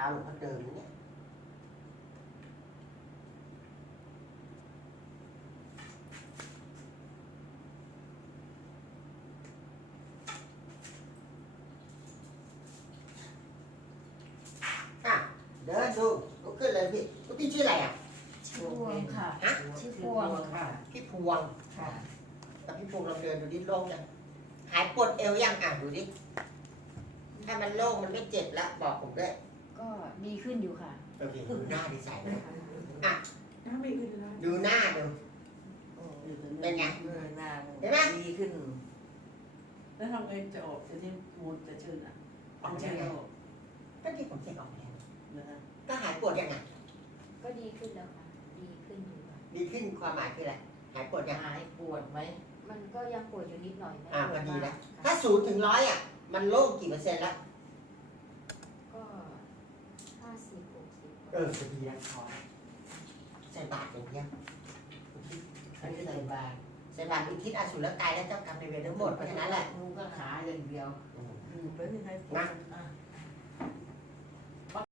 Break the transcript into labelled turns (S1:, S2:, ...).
S1: ท้าหลวงพ่อเดิมเนี่ยเดินดูลุกขึ้นเลยพี่ลูกพี่ชื่ออะไรอ่ะ
S2: ชื่อพวงค่ะ
S1: ฮะ
S2: ชื่อพวงค่ะ
S1: พี่พวง
S2: ค่ะ
S1: แต่พี่พวงลองเดินดูดิโล่งยังหายปวดเอวยังดูดิถ้ามันโล่งมันไม่เจ็บแล้วบอกผมด้วย
S2: ก็ดีขึ้นอยู่ค่ะ
S1: โอเคดูหน้าดีใส่เลย
S3: ถ้าไม่อื่นแล้ว
S1: ดูหน้าดู เป็นไง
S4: หน้า
S1: เห็นไหม
S4: ดีขึ้น
S3: แล้วทำไงจะออกจะที่มูดจะชื่นอ่ะ
S1: ออก
S3: จะ
S1: ยังไง
S3: ออก
S1: ก็ที่ผมเช็คออกแล้ว
S3: นะฮะ
S1: ก็หายปวดยังไง
S2: ก็ดีขึ้นแล้วค่ะ ดีขึ้นอยู่ค่ะ
S1: ดีขึ้นความหมายคืออะไรหายปวดยัง
S4: หายปวดไหม
S2: มันก็ยังปวดอยู่นิดหน่อยไม่
S1: ก็
S2: ปวด
S1: ดี
S2: มา
S1: แล้ว
S2: ก
S1: ถ้า
S2: ค่ะ
S1: 0 ถึง 100มันโล่งกี่เปอร์เซ็นต์แล้ว
S2: ก็50-60
S1: จะดีแล้วพอใส่บาตรอย่างเดียว
S4: อันนี้ใส่บาตร
S1: ใส่บาตรอุทิศอสุรกายและเจ้ากรรมนายเวรทั้งหมดเพราะฉะนั้นแหละ
S4: มึงก็ขาอย่างเดียว
S3: เป็นยังไง
S1: นะ
S4: อ่ะ